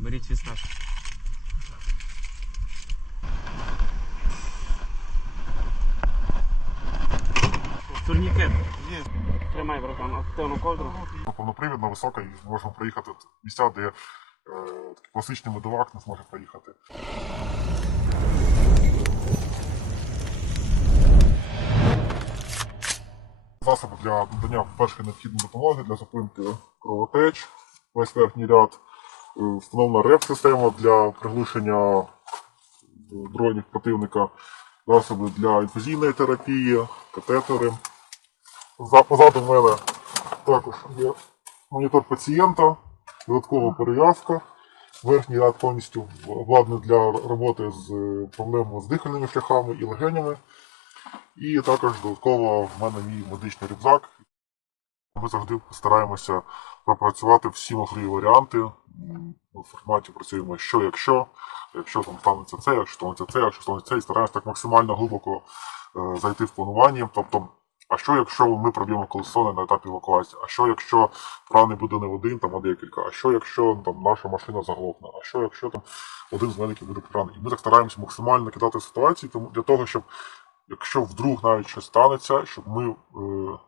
Беріть фісташ. Турнікет. Тримай, братан, активну ковдру. повнопривідна, висока, і можемо проїхати місця, де е, класичний медовак не зможе проїхати. Засоби для надання першої необхідної допомоги для зупинки кровотеч, весь верхній ряд. Е, Встановлена реп-система для приглушення е, дронів противника, засоби для інфузійної терапії, катетери. За- Позаду мене також є монітор пацієнта, додаткова перев'язка. Верхній ряд повністю обладнаний для роботи з е, проблемами з дихальними шляхами і легенями. І також додатково в мене мій медичний рюкзак. Ми завжди стараємося пропрацювати всі можливі варіанти. У форматі працюємо що якщо, якщо там станеться це, якщо станеться це, якщо станеться це, і стараємося так максимально глибоко е, зайти в планування. Тобто, а що якщо ми проб'ємо колесо на етапі евакуації? А що якщо поранений буде не один, там а декілька? А що якщо там наша машина заглохне? А що якщо там один з медиків буде поранений? І ми так стараємося максимально кидати ситуації, тому для того, щоб якщо вдруг навіть щось станеться, щоб ми е,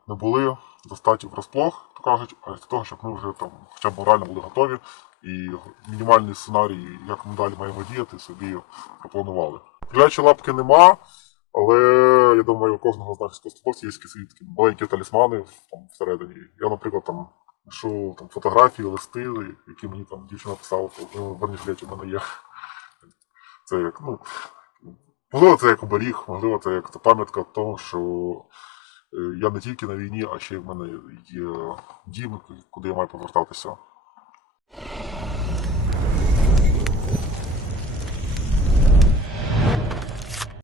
не були застаті врасплох, кажуть, а для того, щоб ми вже там хоча б морально були готові і мінімальний сценарій, як ми далі маємо діяти, собі пропланували. Крилячі лапки нема, але я думаю, у кожного з наших спецслужбовців є якісь такі маленькі талісмани там, всередині. Я, наприклад, там пишу там, фотографії, листи, які мені там дівчина писала, в бронежилеті в мене є. Це як, ну, Можливо, це як оберіг, можливо, це як пам'ятка того, що е, я не тільки на війні, а ще й в мене є дім, куди я маю повертатися.